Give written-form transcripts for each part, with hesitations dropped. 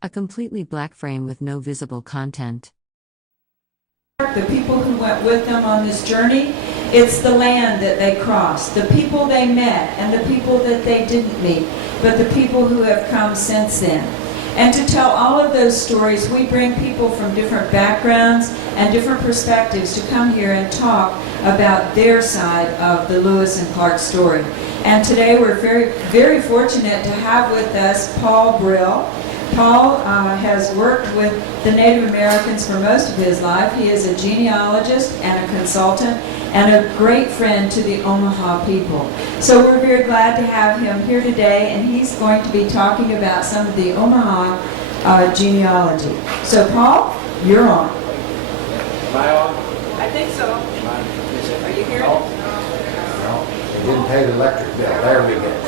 A completely black frame with no visible content. The people who went with them on this journey, it's the land that they crossed, the people they met, and the people that they didn't meet, but the people who have come since then. And to tell all of those stories, we bring people from different backgrounds and different perspectives to come here and talk about their side of the Lewis and Clark story. And today we're very, very fortunate to have with us Paul Brill. Paul has worked with the Native Americans for most of his life. He is a genealogist and a consultant and a great friend to the Omaha people. So we're very glad to have him here today, and he's going to be talking about some of the Omaha genealogy. So Paul, you're on. Am I on? I think so. Are you here? No, they didn't pay the electric bill. There we go.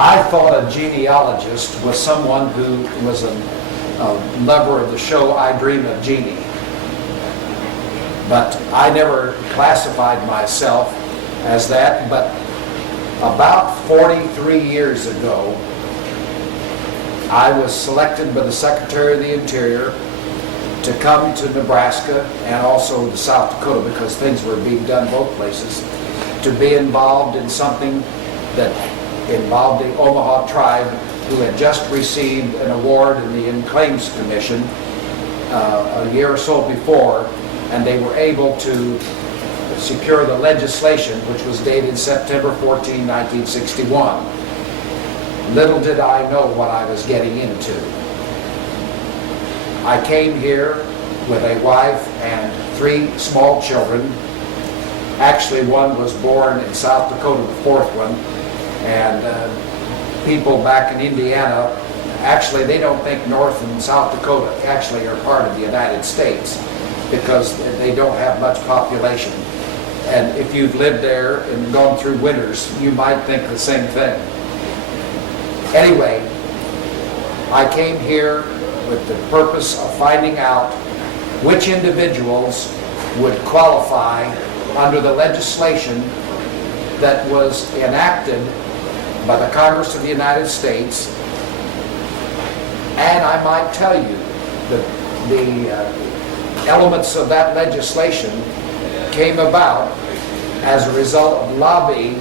I thought a genealogist was someone who was a lover of the show I Dream of Jeannie. But I never classified myself as that. But about 43 years ago, I was selected by the Secretary of the Interior to come to Nebraska and also to South Dakota, because things were being done both places, to be involved in something that involved the Omaha tribe, who had just received an award in the Claims Commission a year or so before, and they were able to secure the legislation, which was dated September 14, 1961. Little did I know what I was getting into. I came here with a wife and 3 small children. Actually, one was born in South Dakota, the 4th one, and people back in Indiana, actually they don't think North and South Dakota actually are part of the United States because they don't have much population. And if you've lived there and gone through winters, you might think the same thing. Anyway, I came here with the purpose of finding out which individuals would qualify under the legislation that was enacted by the Congress of the United States. And I might tell you that the elements of that legislation came about as a result of lobbying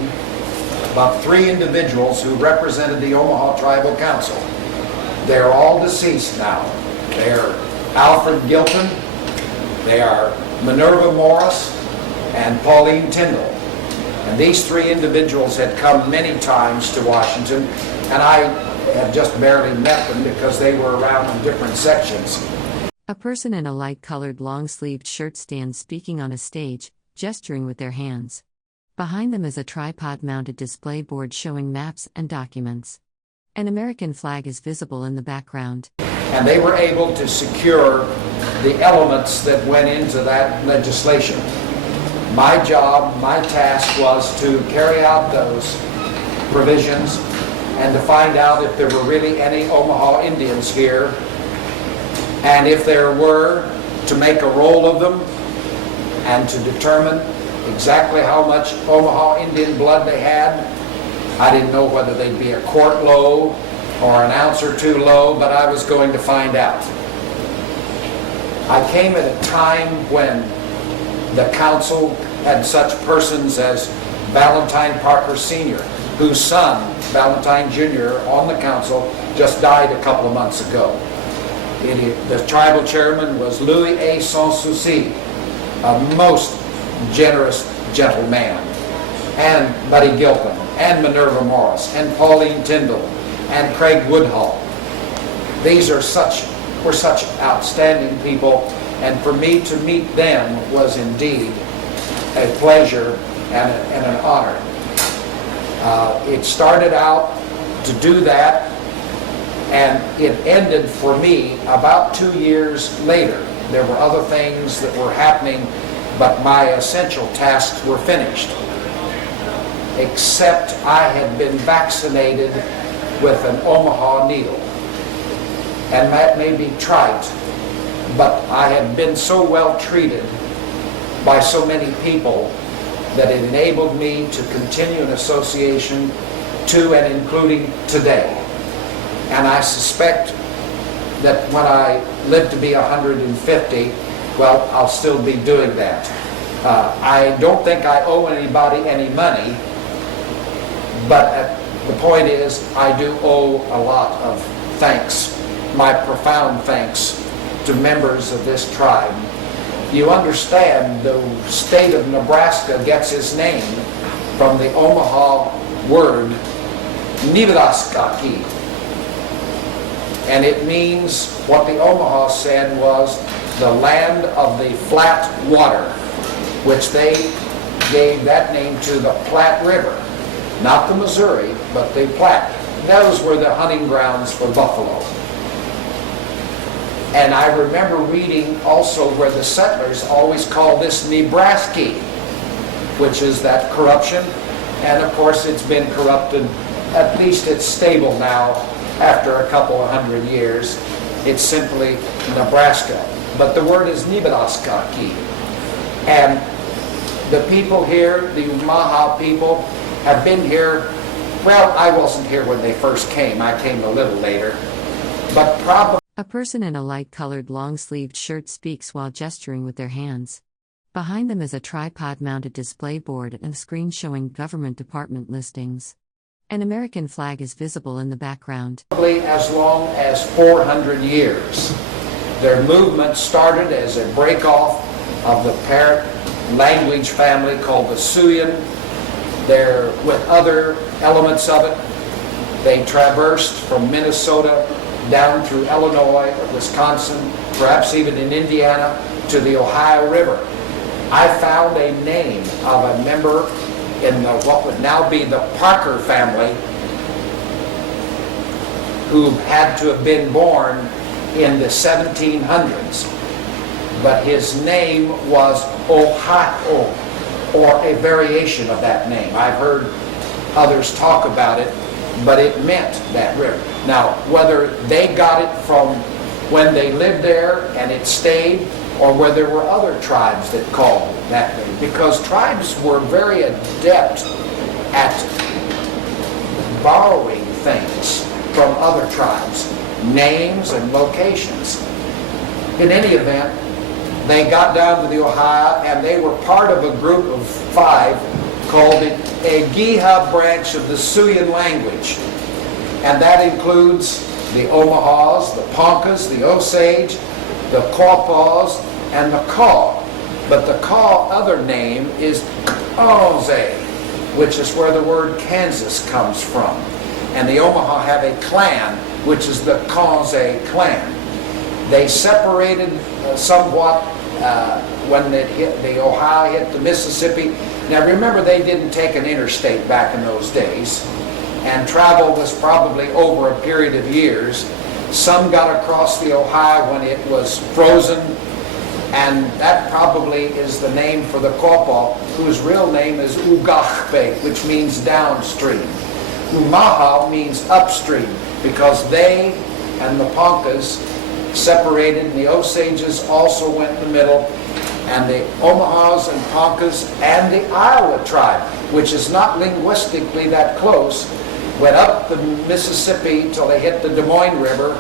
about 3 individuals who represented the Omaha Tribal Council. They're all deceased now. They're Alfred Gilpin, they are Minerva Morris, and Pauline Tyndall. And these 3 individuals had come many times to Washington, and I had just barely met them because they were around in different sections. A person in a light-colored long-sleeved shirt stands speaking on a stage, gesturing with their hands. Behind them is a tripod-mounted display board showing maps and documents. An American flag is visible in the background. And they were able to secure the elements that went into that legislation. My job, my task was to carry out those provisions and to find out if there were really any Omaha Indians here, and if there were, to make a roll of them and to determine exactly how much Omaha Indian blood they had. I didn't know whether they'd be a quart low or an ounce or 2 low, but I was going to find out. I came at a time when the council had such persons as Valentine Parker Sr., whose son, Valentine Jr., on the council, just died a couple of months ago. The tribal chairman was Louis A. Sans Souci, a most generous gentleman, and Buddy Gilpin, and Minerva Morris, and Pauline Tyndall, and Craig Woodhull. These were such outstanding people, and for me to meet them was indeed a pleasure and an honor. It started out to do that, and it ended for me about 2 years later. There were other things that were happening, but my essential tasks were finished. Except I had been vaccinated with an Omaha needle. And that may be trite, but I had been so well treated by so many people that it enabled me to continue an association to and including today. And I suspect that when I live to be 150, well, I'll still be doing that. I don't think I owe anybody any money, but the point is I do owe a lot of thanks, my profound thanks to members of this tribe. You understand the state of Nebraska gets its name from the Omaha word Nebraskaki. And it means, what the Omaha said was, the land of the flat water, which they gave that name to the Platte River. Not the Missouri, but the Platte. Those were the hunting grounds for buffalo. And I remember reading also where the settlers always called this Nebraska, which is that corruption. And of course it's been corrupted. At least it's stable now after a couple of hundred years. It's simply Nebraska. But the word is Nebraskaki. And the people here, the Omaha people, have been here. Well, I wasn't here when they first came. I came a little later. But probably... A person in a light-colored long-sleeved shirt speaks while gesturing with their hands. Behind them is a tripod-mounted display board and a screen showing government department listings. An American flag is visible in the background. Probably as long as 400 years. Their movement started as a break-off of the parent language family called the Siouan. They're with other elements of it. They traversed from Minnesota down through Illinois, Wisconsin, perhaps even in Indiana, to the Ohio River. I found a name of a member in what would now be the Parker family, who had to have been born in the 1700s. But his name was Ohio, or a variation of that name. I've heard others talk about it, but it meant that river. Now, whether they got it from when they lived there and it stayed, or whether there were other tribes that called it that name, because tribes were very adept at borrowing things from other tribes, names and locations. In any event, they got down to the Ohio, and they were part of a group of 5 called the Egiha branch of the Siouan language. And that includes the Omahas, the Poncas, the Osage, the Quapaws, and the Kaw. But the Kaw other name is Kansas, which is where the word Kansas comes from. And the Omaha have a clan, which is the Kansas clan. They separated somewhat when the Ohio hit the Mississippi. Now remember, they didn't take an interstate back in those days, and travel was probably over a period of years. Some got across the Ohio when it was frozen, and that probably is the name for the Quapaw, whose real name is Ugahpe, which means downstream. Omaha means upstream, because they and the Poncas separated, and the Osages also went in the middle, and the Omahas and Poncas and the Iowa tribe, which is not linguistically that close, went up the Mississippi till they hit the Des Moines River,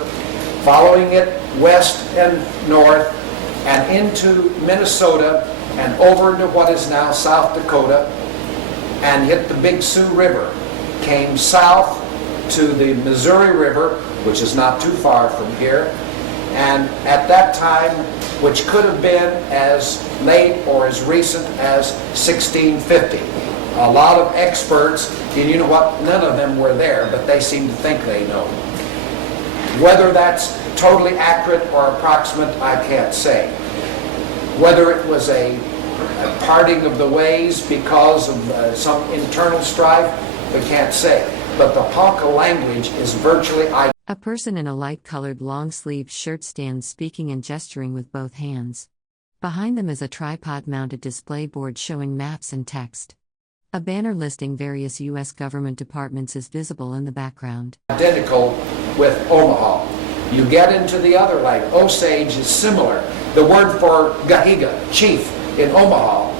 following it west and north, and into Minnesota, and over into what is now South Dakota, and hit the Big Sioux River, came south to the Missouri River, which is not too far from here, and at that time, which could have been as late or as recent as 1650. A lot of experts, and you know what, none of them were there, but they seem to think they know. Whether that's totally accurate or approximate, I can't say. Whether it was a parting of the ways because of some internal strife, we can't say. But the Ponca language is virtually identical. A person in a light-colored long-sleeved shirt stands speaking and gesturing with both hands. Behind them is a tripod-mounted display board showing maps and text. A banner listing various U.S. government departments is visible in the background. Identical with Omaha. You get into the other language. Osage is similar. The word for Gahiga, chief, in Omaha,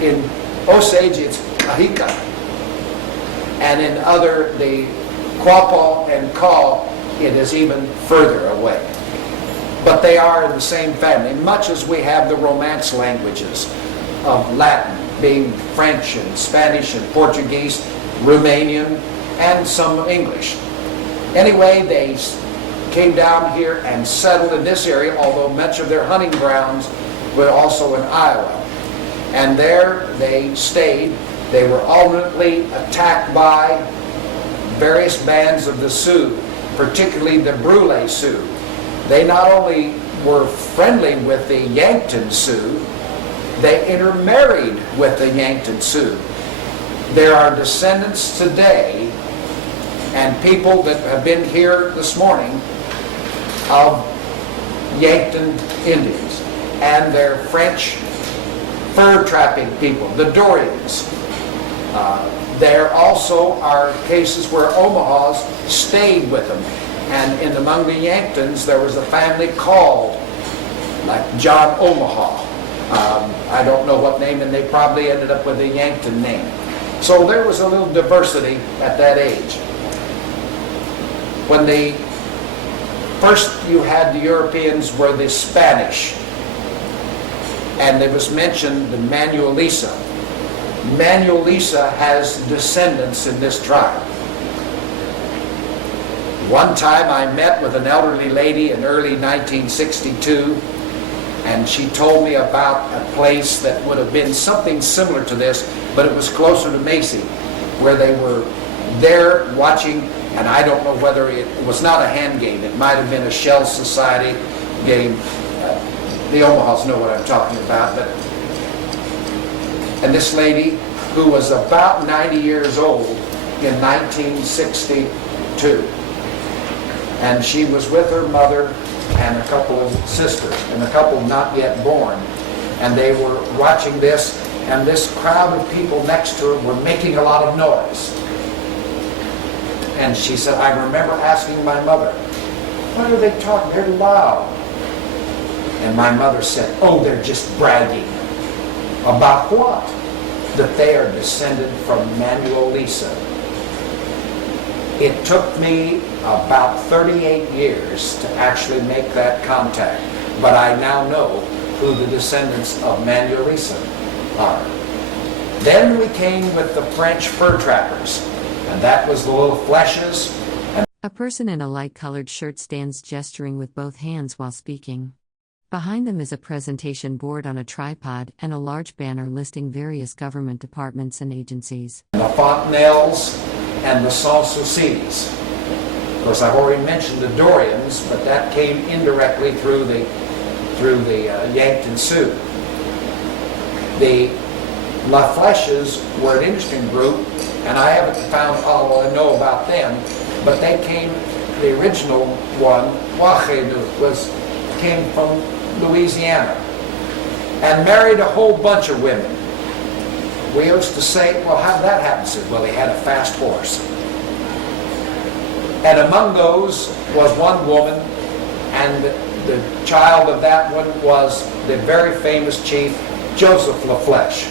in Osage it's Kahika. And in other, the Quapaw and Kaw it is even further away. But they are in the same family, much as we have the Romance languages of Latin, being French and Spanish and Portuguese, Romanian, and some English. Anyway, they came down here and settled in this area, although much of their hunting grounds were also in Iowa. And there they stayed. They were alternately attacked by various bands of the Sioux, particularly the Brill Sioux. They not only were friendly with the Yankton Sioux, they intermarried with the Yankton Sioux. There are descendants today and people that have been here this morning of Yankton Indians, and they're French fur trapping people, the Dorians. There also are cases where Omahas stayed with them, and among the Yanktons there was a family called like John Omaha. I don't know what name, and they probably ended up with a Yankton name. So there was a little diversity at that age. When first you had the Europeans were the Spanish, and there was mentioned the Manuelisa. Manuelisa has descendants in this tribe. One time I met with an elderly lady in early 1962, and she told me about a place that would have been something similar to this, but it was closer to Macy, where they were there watching, and I don't know whether it was not a hand game, it might have been a Shell Society game. The Omahas know what I'm talking about. And this lady, who was about 90 years old in 1962, and she was with her mother and a couple of sisters, and a couple not yet born, and they were watching this, and this crowd of people next to her were making a lot of noise. And she said, I remember asking my mother, what are they talking? They're loud. And my mother said, oh, they're just bragging. About what? That they are descended from Manuelisa. It took me about 38 years to actually make that contact, but I now know who the descendants of Manuelisa are. Then we came with the French fur trappers, and that was the Lafleches. A person in a light-colored shirt stands gesturing with both hands while speaking. Behind them is a presentation board on a tripod and a large banner listing various government departments and agencies. The Fontanelles and the Sans-Soucis. Of course, I've already mentioned the Dorians, but that came indirectly through the Yankton Sioux. The Lafleches were an interesting group, and I haven't found all I know about them, but they came, the original one, came from Louisiana, and married a whole bunch of women. We used to say, well, how did that happen? I said, well, he had a fast horse. And among those was one woman, and the child of that one was the very famous chief, Joseph Lafleche,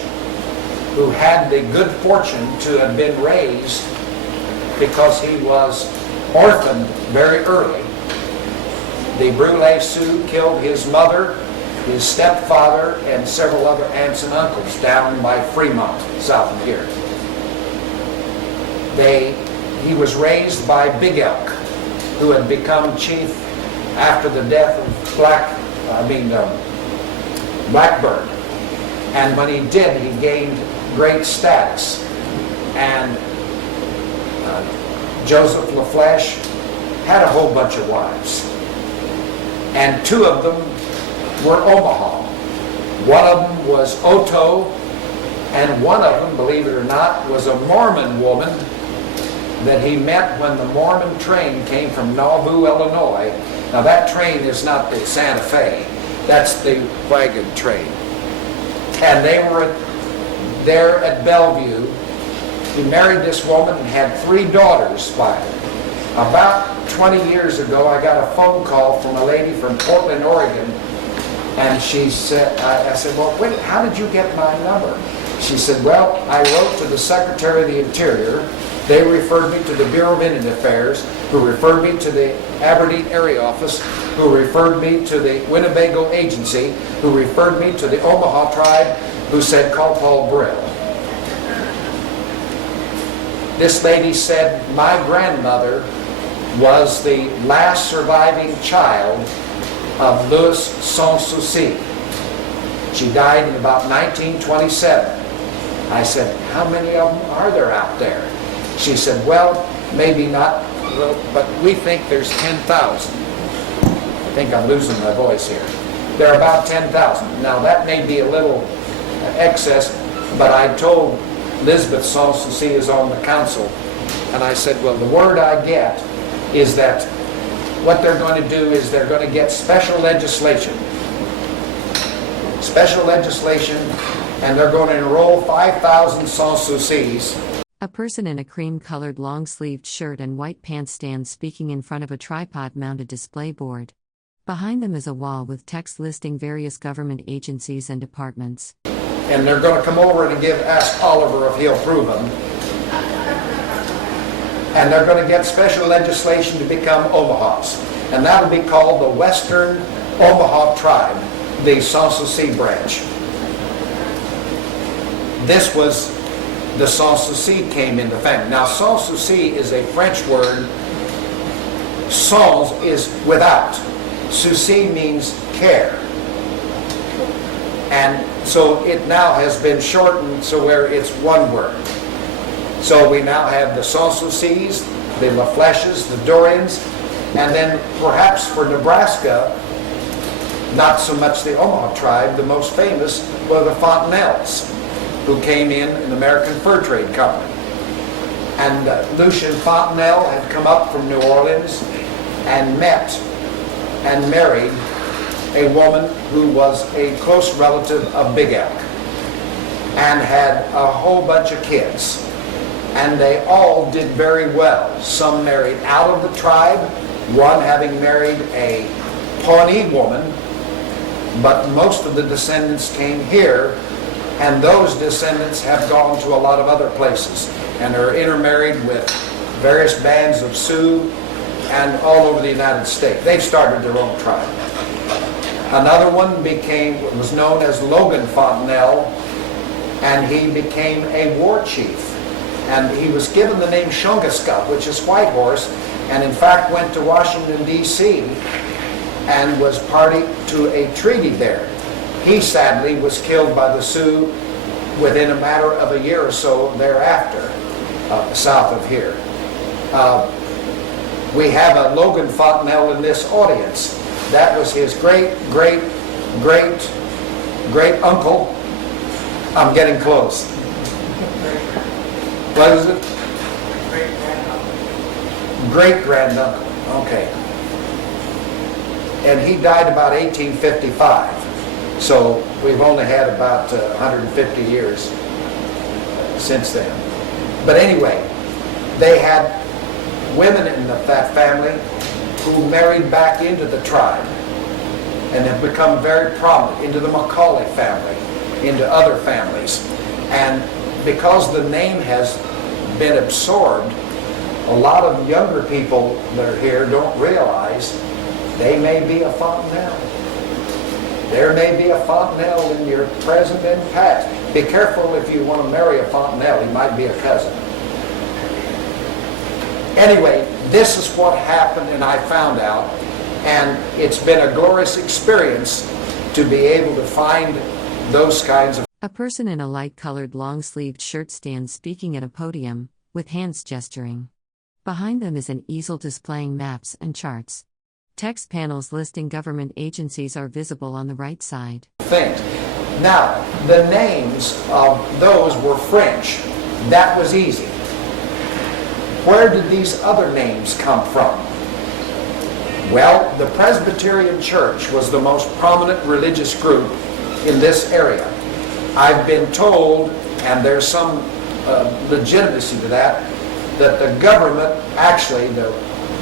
who had the good fortune to have been raised because he was orphaned very early. The Brill Sioux killed his mother, his stepfather, and several other aunts and uncles down by Fremont, south of here. He was raised by Big Elk, who had become chief after the death of Blackbird. And when he did, he gained great status. And Joseph Lafleche had a whole bunch of wives. And two of them were Omaha. One of them was Oto, and one of them, believe it or not, was a Mormon woman that he met when the Mormon train came from Nauvoo, Illinois. Now that train is not the Santa Fe, that's the wagon train. And they were there at Bellevue. He married this woman and had 3 daughters by her. About 20 years ago, I got a phone call from a lady from Portland, Oregon, and she said, I said, well, wait, how did you get my number? She said, well, I wrote to the Secretary of the Interior They referred me to the Bureau of Indian Affairs, who referred me to the Aberdeen Area Office, who referred me to the Winnebago Agency, who referred me to the Omaha tribe, who said, call Paul Brill. This lady said my grandmother was the last surviving child of Louis Sans-Souci. She died in about 1927. I said, how many of them are there out there? She said, well, maybe not, but we think there's 10,000. I think I'm losing my voice here. There are about 10,000. Now that may be a little excess, but I told Elizabeth Sans-Souci is on the council, and I said, well, the word I get is that what they're going to do is they're going to get special legislation, and they're going to enroll 5,000 Sans-Soucis. A person in a cream-colored long-sleeved shirt and white pants stands speaking in front of a tripod-mounted display board. Behind them is a wall with text listing various government agencies and departments. And they're going to come over and ask Oliver if he'll prove them. And they're going to get special legislation to become Omahas. And that'll be called the Western Omaha Tribe, the Sans-Souci branch. This was the Sans-Souci came into family. Now, Sans-Souci is a French word. Sans is without. Souci means care. And so it now has been shortened so where it's one word. So we now have the Sans-Soucis, the Lafleches, the Dorians, and then perhaps for Nebraska, not so much the Omaha tribe, the most famous were the Fontanelles, who came in an American Fur Trade Company. And Lucien Fontanelle had come up from New Orleans and met and married a woman who was a close relative of Big Elk and had a whole bunch of kids. And they all did very well. Some married out of the tribe, one having married a Pawnee woman, but most of the descendants came here, and those descendants have gone to a lot of other places and are intermarried with various bands of Sioux and all over the United States. They've started their own tribe. Another one was known as Logan Fontanelle, and he became a war chief. And he was given the name Shungaskup, which is White Horse, and in fact went to Washington, D.C. and was party to a treaty there. He sadly was killed by the Sioux within a matter of a year or so thereafter, south of here. We have a Logan Fontanelle in this audience. That was his great uncle. I'm getting close. What is it? Great-granduncle. Okay. And he died about 1855. So we've only had about 150 years since then. But anyway, they had women in that family who married back into the tribe and have become very prominent, into the Macaulay family, into other families. And because the name has been absorbed, a lot of younger people that are here don't realize they may be a Fontanelle. There may be a Fontanelle in your present and past. Be careful if you want to marry a Fontanelle. He might be a cousin. Anyway, this is what happened, and I found out, and it's been a glorious experience to be able to find those kinds of. A person in a light-colored long-sleeved shirt stands speaking at a podium, with hands gesturing. Behind them is an easel displaying maps and charts. Text panels listing government agencies are visible on the right side. Things. Now, the names of those were French. That was easy. Where did these other names come from? Well, the Presbyterian Church was the most prominent religious group in this area. I've been told, and there's some legitimacy to that the government actually, the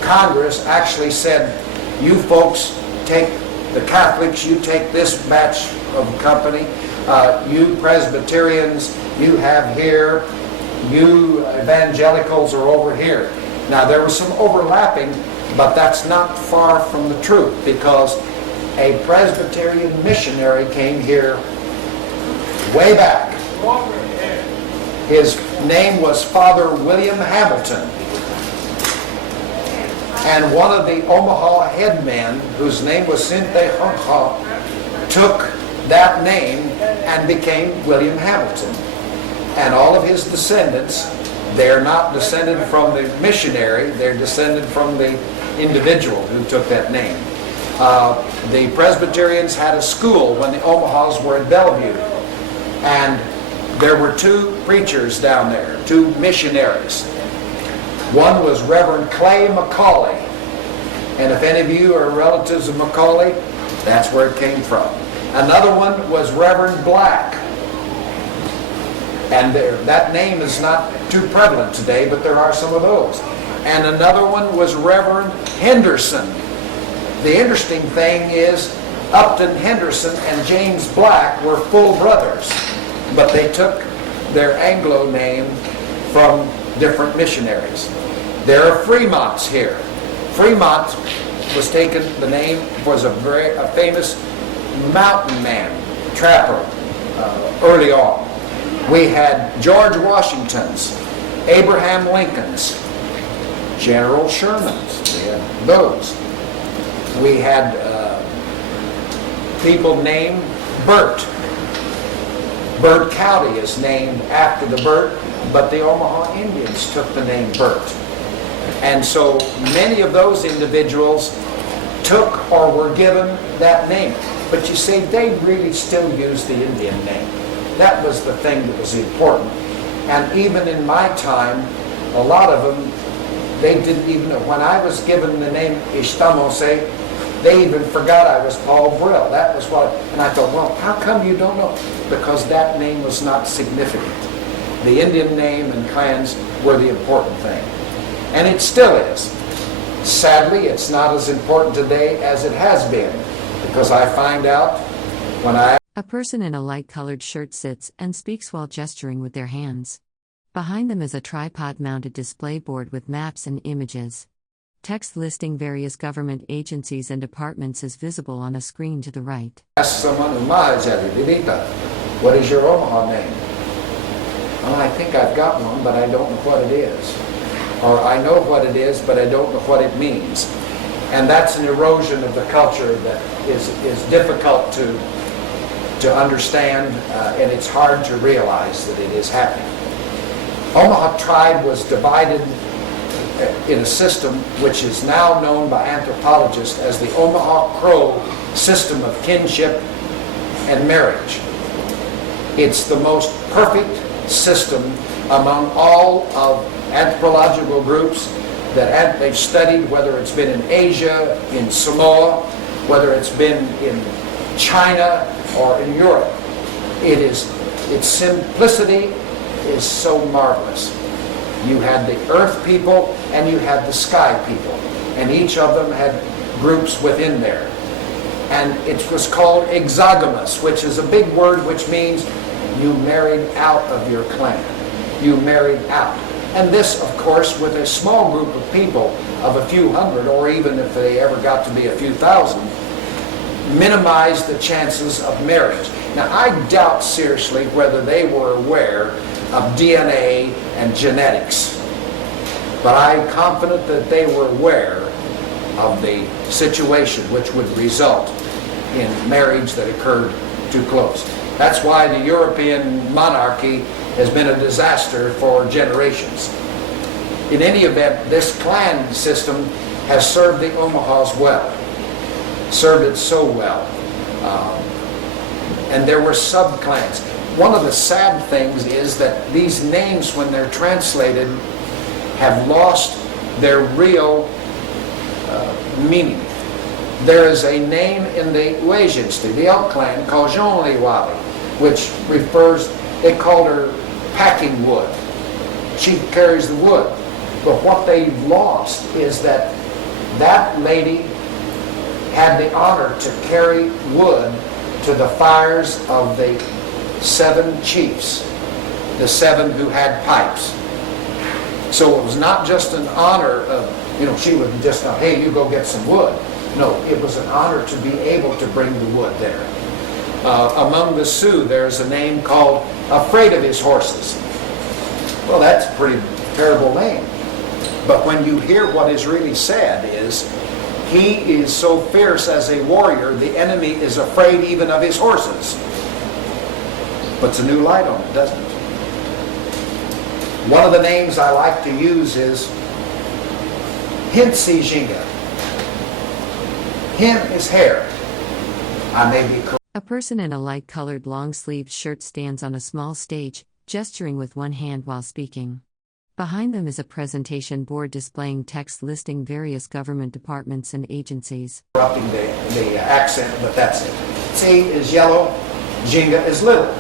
Congress actually said, you folks take, the Catholics, you take this batch of company, you Presbyterians, you have here You evangelicals are over here. Now there was some overlapping, but that's not far from the truth, because a Presbyterian missionary came here way back. His name was Father William Hamilton. And one of the Omaha headmen, whose name was Sinte Hunha, took that name and became William Hamilton. And all of his descendants, they're not descended from the missionary, they're descended from the individual who took that name. The Presbyterians had a school when the Omahas were at Bellevue. And there were two preachers down there, two missionaries. One was Reverend Clay Macaulay. And if any of you are relatives of Macaulay, that's where it came from. Another one was Reverend Black. And that name is not too prevalent today, but there are some of those. And another one was Reverend Henderson. The interesting thing is, Upton Henderson and James Black were full brothers, but they took their Anglo name from different missionaries. There are Fremonts here. Fremont was taken, the name was a famous mountain man, trapper, early on. We had George Washington's, Abraham Lincoln's, General Sherman's, we had those. We had people named Burt. Burt County is named after the Burt, but the Omaha Indians took the name Burt. And so many of those individuals took or were given that name. But you see, they really still use the Indian name. That was the thing that was important. And even in my time, a lot of them, they didn't even know. When I was given the name Ishtamose, they even forgot I was Paul Brill. That was what, and I thought, well, how come you don't know? Because that name was not significant. The Indian name and clans were the important thing. And it still is. Sadly, it's not as important today as it has been, because I find out when A person in a light-colored shirt sits and speaks while gesturing with their hands. Behind them is a tripod-mounted display board with maps and images. Text listing various government agencies and departments is visible on a screen to the right. ask someone, what is your Omaha name? Well, I think I've got one, but I don't know what it is. Or I know what it is, but I don't know what it means. And that's an erosion of the culture that is difficult to understand, and it's hard to realize that it is happening. Omaha tribe was divided in a system which is now known by anthropologists as the Omaha Crow system of kinship and marriage. It's the most perfect system among all of anthropological groups that they've studied, whether it's been in Asia, in Samoa, whether it's been in China or in Europe. Its simplicity is so marvelous. You had the earth people and you had the sky people, and each of them had groups within there. And it was called exogamous, which is a big word which means you married out of your clan. You married out. And this, of course, with a small group of people of a few hundred, or even if they ever got to be a few thousand, minimized the chances of marriage. Now, I doubt seriously whether they were aware of DNA and genetics, but I'm confident that they were aware of the situation which would result in marriage that occurred too close. That's why the European monarchy has been a disaster for generations. In any event, this clan system has served the Omahas well, served it so well. And there were sub-clans. One of the sad things is that these names, when they're translated, have lost their real meaning. There is a name in the Uajinsty, the Elk clan, called Jean Liwali, which refers, they called her packing wood. She carries the wood. But what they've lost is that that lady had the honor to carry wood to the fires of the 7 chiefs. the 7 who had pipes. So it was not just an honor of, she would just not, hey, you go get some wood. No, it was an honor to be able to bring the wood there. Among the Sioux, there's a name called Afraid of His Horses. Well, that's a pretty terrible name. But when you hear what is really said is, he is so fierce as a warrior, the enemy is afraid even of his horses. Puts a new light on it, doesn't it? One of the names I like to use is Hintsi Jinga. Hin is hair. I may be correct. A person in a light-colored long-sleeved shirt stands on a small stage, gesturing with one hand while speaking. Behind them is a presentation board displaying text listing various government departments and agencies. Interrupting the accent, but that's it. T is yellow, Jinga is little.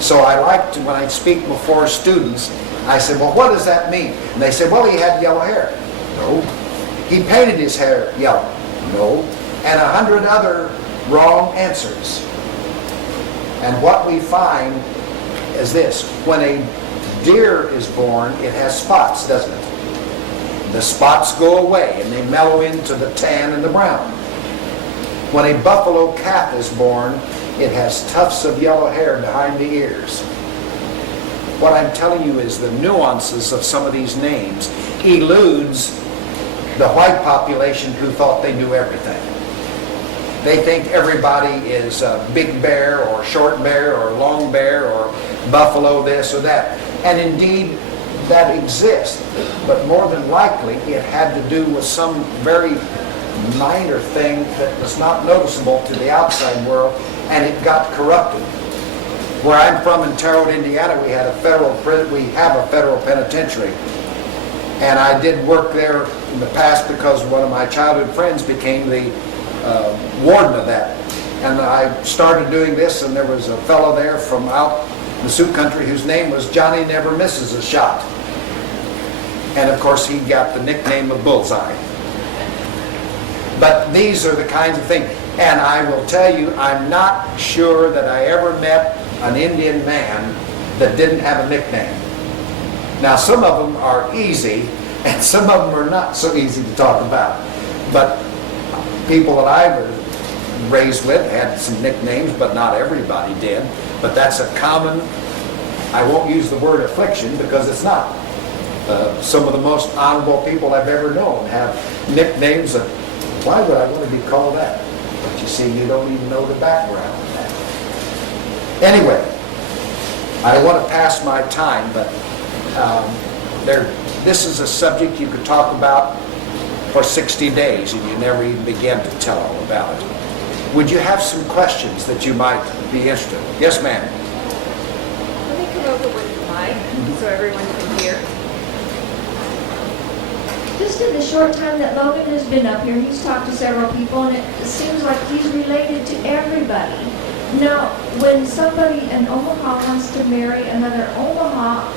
So I like to, when I speak before students, I said, well, what does that mean? And they said, well, he had yellow hair. No. He painted his hair yellow. No. And 100 other wrong answers. And what we find is this: when a deer is born, it has spots, doesn't it? The spots go away and they mellow into the tan and the brown. When a buffalo calf is born, it has tufts of yellow hair behind the ears. What I'm telling you is the nuances of some of these names eludes the white population who thought they knew everything. They think everybody is big bear or short bear or long bear or buffalo this or that. And indeed, that exists. But more than likely, it had to do with some very minor thing that was not noticeable to the outside world, and it got corrupted. Where I'm from in Terre Haute, Indiana, we have a federal penitentiary. And I did work there in the past because one of my childhood friends became the warden of that. And I started doing this, and there was a fellow there from out the Sioux country whose name was Johnny Never Misses a Shot. And of course he got the nickname of Bullseye. But these are the kinds of things. And I will tell you, I'm not sure that I ever met an Indian man that didn't have a nickname. Now some of them are easy, and some of them are not so easy to talk about. But people that I was raised with had some nicknames, but not everybody did. But that's a common, I won't use the word affliction because it's not. Some of the most honorable people I've ever known have nicknames that, why would I want to be called that? But you see, you don't even know the background of that. Anyway, I don't want to pass my time, but this is a subject you could talk about for 60 days and you never even begin to tell all about it. Would you have some questions that you might be interested in? Yes, ma'am. Let me come over with the mic so everyone can hear. Just in the short time that Logan has been up here, he's talked to several people, and it seems like he's related to everybody. Now, when somebody in Omaha wants to marry another Omaha,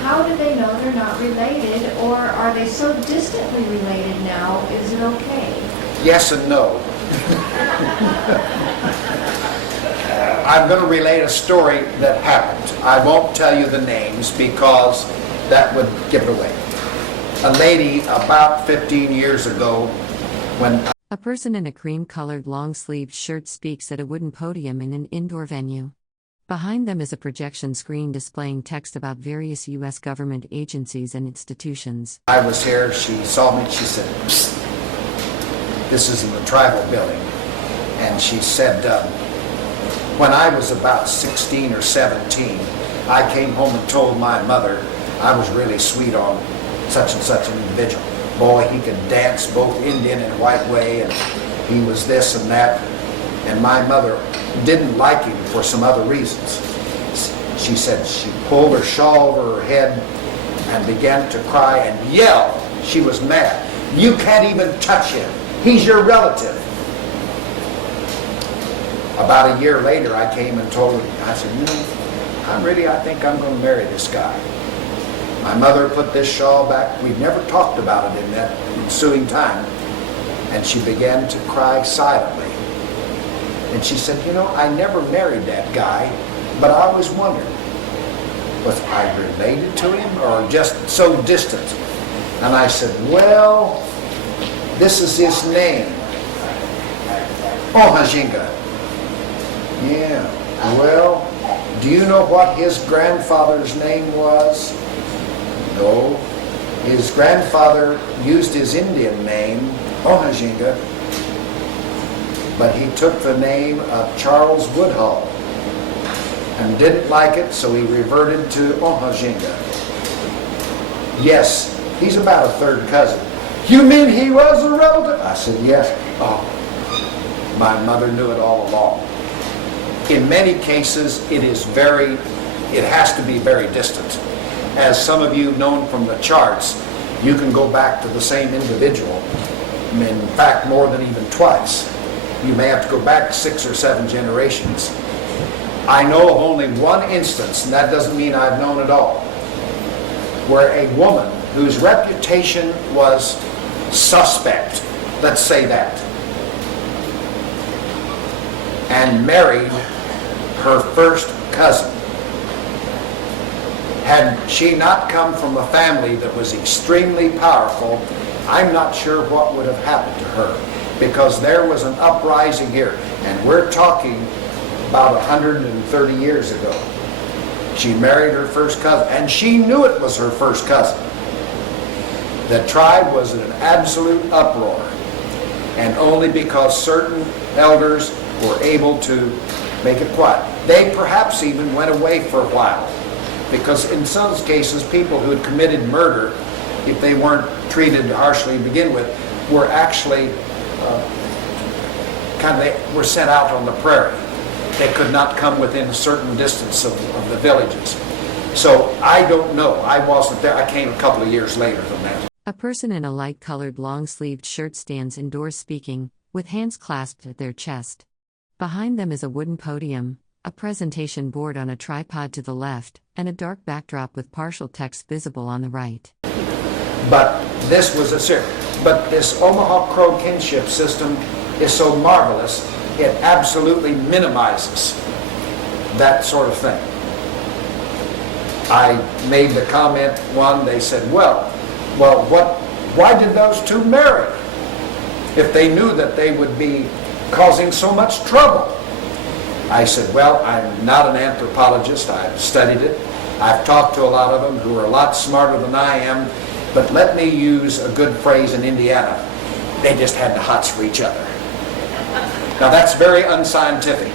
how do they know they're not related, or are they so distantly related now? Is it okay? Yes and no. I'm going to relate a story that happened. I won't tell you the names because that would give it away. A lady about 15 years ago, when A person in a cream-colored long-sleeved shirt speaks at a wooden podium in an indoor venue. Behind them is a projection screen displaying text about various U.S. government agencies and institutions. I was here, she saw me, she said, "Psst. This is in the tribal building." And she said, when I was about 16 or 17, I came home and told my mother I was really sweet on such and such an individual. Boy, he could dance both Indian and white way, and he was this and that. And my mother didn't like him for some other reasons. She said she pulled her shawl over her head and began to cry and yell. She was mad. "You can't even touch him. He's your relative." About a year later, I came and told her, I said, I think I'm going to marry this guy. My mother put this shawl back. We'd never talked about it in that ensuing time. And she began to cry silently. And she said, I never married that guy, but I always wondered. Was I related to him or just so distant? And I said, well, this is his name. Ohajinga. Yeah, well, do you know what his grandfather's name was? No. His grandfather used his Indian name, Ohajinga, but he took the name of Charles Woodhull and didn't like it, so he reverted to Ohajinga. Yes, he's about a third cousin. You mean he was a relative? I said, yes. Oh, my mother knew it all along. In many cases, it has to be very distant. As some of you have known from the charts, you can go back to the same individual, in fact, more than even twice. You may have to go back 6 or 7 generations. I know of only one instance, and that doesn't mean I've known it all, where a woman whose reputation was suspect, let's say that, and married her first cousin. Had she not come from a family that was extremely powerful, I'm not sure what would have happened to her, because there was an uprising here, and we're talking about 130 years ago. She married her first cousin, and she knew it was her first cousin. The tribe was in an absolute uproar, and only because certain elders were able to make it quiet. They perhaps even went away for a while, because in some cases, people who had committed murder, if they weren't treated harshly to begin with, were actually were sent out on the prairie. They could not come within a certain distance of the villages. So I don't know. I wasn't there. I came a couple of years later than that. A person in a light-colored long-sleeved shirt stands indoors speaking, with hands clasped at their chest. Behind them is a wooden podium, a presentation board on a tripod to the left, and a dark backdrop with partial text visible on the right. But this Omaha Crow kinship system is so marvelous, it absolutely minimizes that sort of thing. I made the comment, they said, why did those two marry if they knew that they would be causing so much trouble? I said, well, I'm not an anthropologist. I've studied it. I've talked to a lot of them who are a lot smarter than I am, but let me use a good phrase in Indiana. They just had the hots for each other. Now that's very unscientific,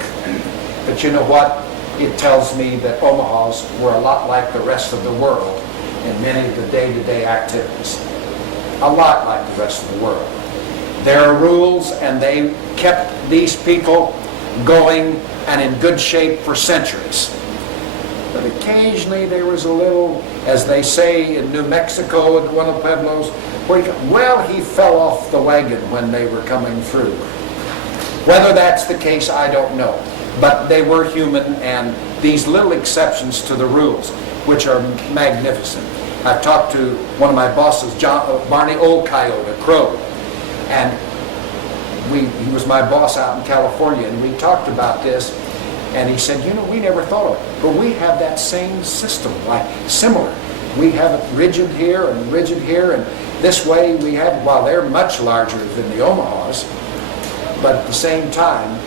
but you know what? It tells me that Omahas were a lot like the rest of the world in many of the day-to-day activities. A lot like the rest of the world. There are rules, and they kept these people going and in good shape for centuries. But occasionally there was a little, as they say in New Mexico at one of the pueblos, where he fell off the wagon when they were coming through. Whether that's the case, I don't know. But they were human, and these little exceptions to the rules, which are magnificent. I've talked to one of my bosses, Barney Old Coyote, a Crow, and he was my boss out in California, and we talked about this, and he said, we never thought of it, but we have that same system, like similar. We have it rigid here, and this way we have, while they're much larger than the Omahas, but at the same time,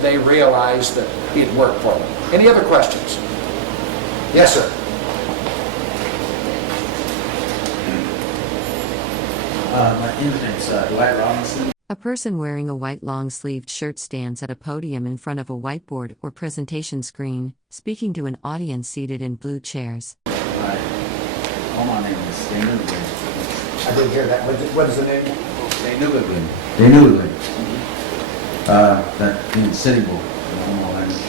they realized that it worked for them. Any other questions? Yes, sir. My name is Dwight Robinson. A person wearing a white long-sleeved shirt stands at a podium in front of a whiteboard or presentation screen, speaking to an audience seated in blue chairs. Hi. My name is Denugulin. I didn't hear that. What is the name? Denugulin. That means city boy in Omaha language.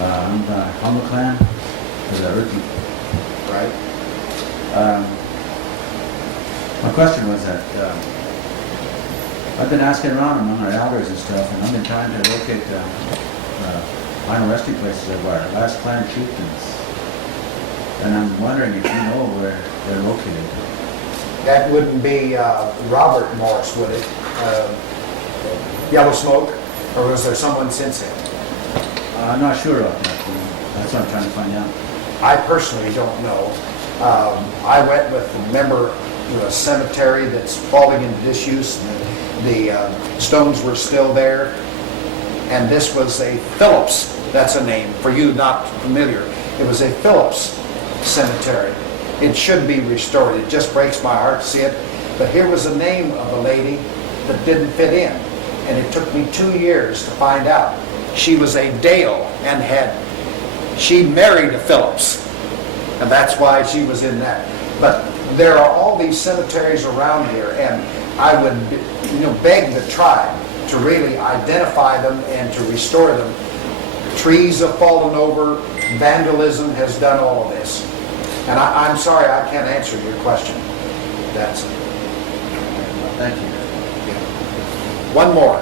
I'm the Humble clan for the Earthy. Right. My question was that I've been asking around among our elders and stuff, and I've been trying to locate final resting places of our last clan chieftains. And I'm wondering if you know where they're located. That wouldn't be Robert Morris, would it? Yellow Smoke? Or was there someone since him? I'm not sure about that. That's what I'm trying to find out. I personally don't know. I went with a member to a cemetery that's falling into disuse. The stones were still there. And this was a Phillips, that's a name for you not familiar. It was a Phillips cemetery. It should be restored. It just breaks my heart to see it. But here was a name of a lady that didn't fit in. And it took me 2 years to find out. She was a Dale and she married a Phillips. And that's why she was in that. But there are all these cemeteries around here, and I would beg the tribe to really identify them and to restore them. Trees have fallen over, vandalism has done all of this. And I'm sorry I can't answer your question. That's it. Thank you. One more.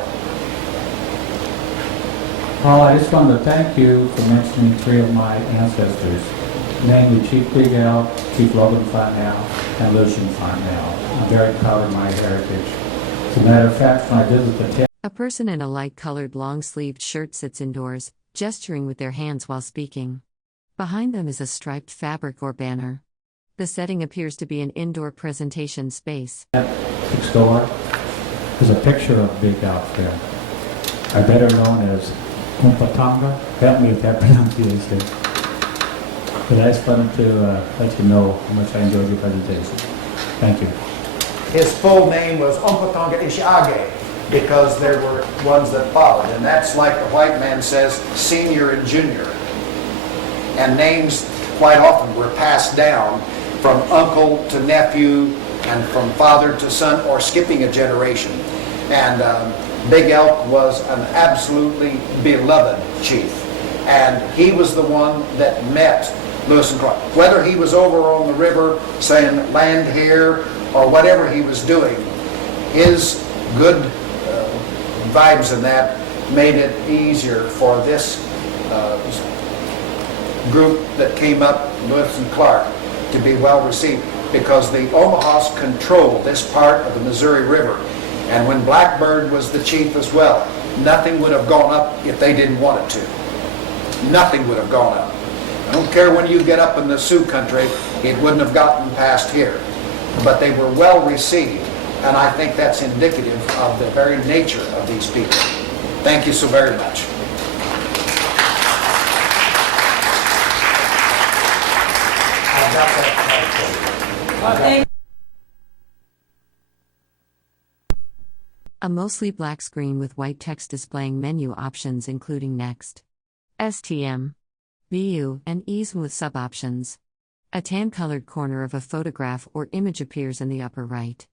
Paul, I just wanted to thank you for mentioning 3 of my ancestors, namely Chief Brill, Chief Logan Fontanelles, and Lewis and Fontanelles. I'm very proud of my heritage. As a matter of fact, when I visit the A person in a light-colored long-sleeved shirt sits indoors, gesturing with their hands while speaking. Behind them is a striped fabric or banner. The setting appears to be an indoor presentation space. next door, there's a picture of Big Elk there. I better known as Umpatonga. Help me with that pronunciation. But I just wanted to let you know how much I enjoyed your presentation. Thank you. His full name was Umpatonga Ishiage, because there were ones that followed. And that's like the white man says, senior and junior. And names quite often were passed down from uncle to nephew and from father to son, or skipping a generation. And Big Elk was an absolutely beloved chief. And he was the one that met Lewis and Clark. Whether he was over on the river saying land here or whatever he was doing, his good vibes in that made it easier for this group that came up, Lewis and Clark, to be well received, because the Omahas controlled this part of the Missouri River. And when Blackbird was the chief as well, nothing would have gone up if they didn't want it to. Nothing would have gone up. I don't care when you get up in the Sioux country, it wouldn't have gotten past here. But they were well received, and I think that's indicative of the very nature of these people. Thank you so very much. A mostly black screen with white text displaying menu options including Next, STM, BU, and Ease with sub-options. A tan-colored corner of a photograph or image appears in the upper right.